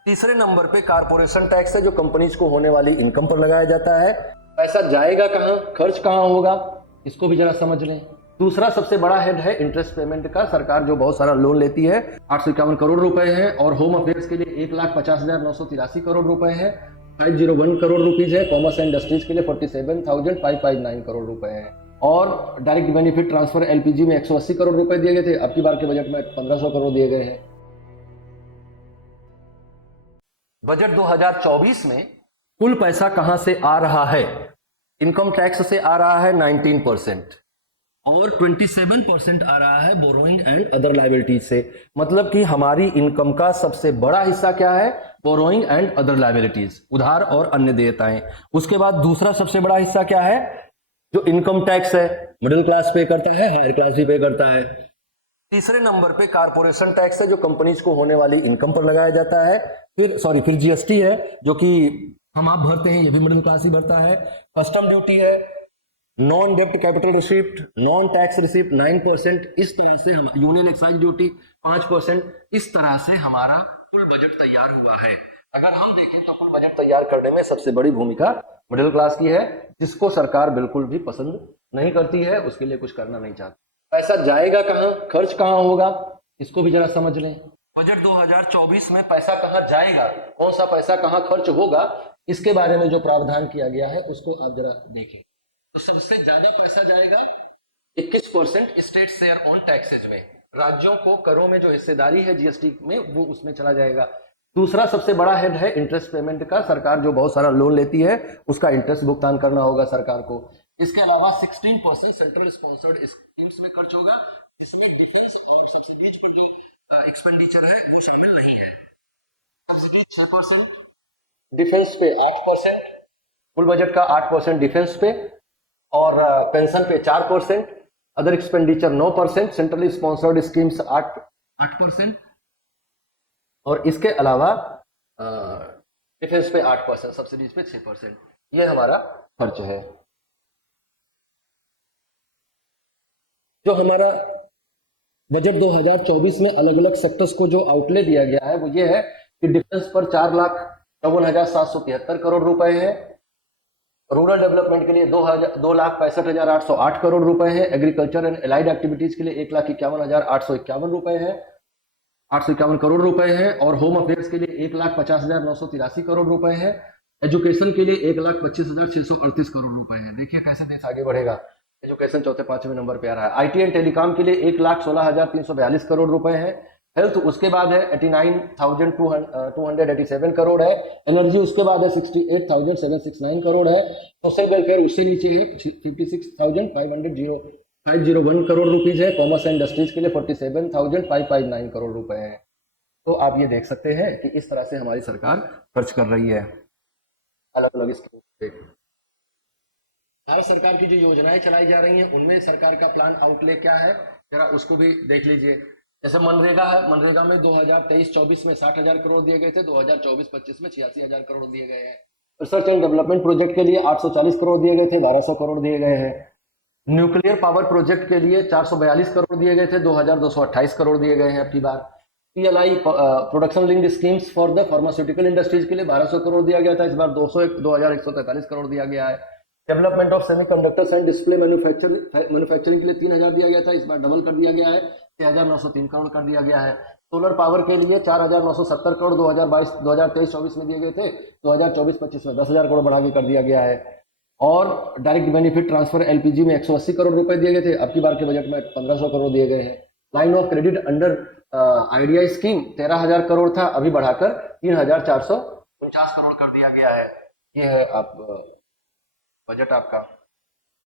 तीसरे नंबर पे corporation tax है, जो कंपनीज को होने वाली इनकम पर लगाया जाता है। पैसा जाएगा कहाँ, खर्च कहाँ होगा, इसको भी जरा समझ लें। दूसरा सबसे बड़ा हेड है इंटरेस्ट पेमेंट का। सरकार जो बहुत सारा लोन लेती है, 851 करोड़ रुपए है, और होम अफेयर्स के लिए 1,50,983 करोड़ रुपए है। 501 करोड़ रुपीज है। कॉमर्स एंड इंडस्ट्रीज के लिए 47,559 करोड़ रुपए है। और डायरेक्ट बेनिफिट ट्रांसफर एलपीजी में 180 करोड़ रुपए दिए गए थे, अब की बार के बजट में 1500 करोड़ दिए गए हैं। बजट 2024 में कुल पैसा कहां से आ रहा है? इनकम टैक्स से आ रहा है 19% और 27% आ रहा है बोरोइंग एंड अदर लायबिलिटीज से। मतलब कि हमारी इनकम का सबसे बड़ा हिस्सा क्या है? बोरोइंग एंड अदर लायबिलिटीज, उधार और अन्य देयताएं। उसके बाद दूसरा सबसे बड़ा हिस्सा क्या है? जो इनकम टैक्स है, मिडिल क्लास पे करता है, हायर क्लास भी पे करता है। तीसरे नंबर पे कारपोरेशन टैक्स है, जो कंपनीज को होने वाली इनकम पर लगाया जाता है। फिर जीएसटी है, जो कि हम आप भरते हैं, ये भी मिडिल क्लास ही भरता है। कस्टम ड्यूटी है, नॉन डेब्ट capital receipt, non tax receipt 9%। इस तरह से हम यूनियन एक्साइज ड्यूटी 5%। इस तरह से हमारा कुल बजट तैयार हुआ है। अगर हम देखें तो कुल बजट तैयार करने में सबसे बड़ी भूमिका मिडिल क्लास की है, जिसको सरकार बिल्कुल भी पसंद नहीं करती है, उसके लिए कुछ करना नहीं चाहती। पैसा जाएगा कहाँ, खर्च कहाँ होगा, इसको भी जरा समझ लें। बजट 2024 में पैसा कहाँ जाएगा, कौन सा पैसा कहाँ खर्च होगा, इसके बारे में जो प्रावधान किया गया है उसको आप जरा देखें। तो सबसे ज्यादा पैसा जाएगा 21% स्टेट शेयर ऑन टैक्सेज में। राज्यों को करों में जो हिस्सेदारी है जीएसटी में, वो उसमें चला जाएगा। दूसरा सबसे बड़ा हेड है इंटरेस्ट पेमेंट का। सरकार जो बहुत सारा लोन लेती है, उसका इंटरेस्ट भुगतान करना होगा सरकार को। इसके अलावा 16% सेंट्रल स्पॉन्सर्ड स्कीम्स में खर्च होगा, जिसमें डिफेंस और सब्सिडीज पर जो एक्सपेंडिचर है वो शामिल नहीं है। सब्सिडी 6%, डिफेंस पे 8%, कुल बजट का 8% डिफेंस पे, और पेंशन पे 4%, other expenditure 9%, centrally sponsored schemes 8%, और इसके अलावा डिफेंस पे 8%, सब्सिडीज पे 6%। ये हमारा खर्च है। जो हमारा बजट 2024 में अलग अलग सेक्टर्स को जो आउटले दिया गया है वो ये है कि डिफेंस पर 4,54,773 करोड़ रुपए है। रूरल डेवलपमेंट के लिए 2,65,808 करोड़ रुपए है। एग्रीकल्चर एंड एलाइड एक्टिविटीज के लिए 1,51,851 रुपए है, 851 करोड़ रुपए है। और होम अफेयर्स के लिए 1,50,983 करोड़ रुपए है। एजुकेशन के लिए 1,25,638 करोड़ रुपए है। देखिए कैसे देश आगे बढ़ेगा। एजुकेशन चौथे पांचवें नंबर पे आ रहा है। आईटी एंड टेलीकॉम के लिए 1,16,342 करोड़ रुपए है। हेल्थ उसके बाद है 89,287 करोड़ है। एनर्जी उसके बाद है 68,769 करोड़ है। सोशल वेलफेयर उससे नीचे है 56,501 करोड़ रुपीज है। कॉमर्स एंड इंडस्ट्रीज के लिए 47,559 करोड़ रुपए है। तो आप ये देख सकते हैं कि इस तरह से हमारी सरकार खर्च कर रही है अलग अलग स्कीम पे। भारत सरकार की जो योजनाएं चलाई जा रही हैं, उनमें सरकार का प्लान आउटले क्या है, जरा उसको भी देख लीजिए। जैसे मनरेगा है, मनरेगा में 2023-24 में 60,000 करोड़ दिए गए थे, 2024-25 में 86,000 करोड़ दिए गए हैं। रिसर्च एंड डेवलपमेंट प्रोजेक्ट के लिए 840 करोड़ दिए गए थे, 1,200 करोड़ दिए गए हैं। न्यूक्लियर पावर प्रोजेक्ट के लिए 442 करोड़ दिए गए थे, 2,228 करोड़ दिए गए हैं अब की बार। PLI production linked schemes for the pharmaceutical industries के लिए 1,200 करोड़ दिया गया था, इस बार 2,143 करोड़ दिया गया है। Development of semiconductors and display manufacturing के लिए 3,000 दिया गया था, इस बार डबल कर दिया गया है, 6,903 करोड़ कर दिया गया है। सोलर पावर के लिए 4,970 करोड़ 2023-24 में दिए गए थे, 2024-25 में 10,000 करोड़ बढ़ा के कर दिया गया है। और डायरेक्ट बेनिफिट ट्रांसफर एलपीजी में 180 करोड़ रुपए दिए गए थे, अब की बार के बजट में 1,500 करोड़ दिए गए हैं। Line of credit under IDI scheme 13,000 crore था, अभी बढ़ाकर 3,449 करोड़ कर दिया गया है। ये है आप बजट आपका।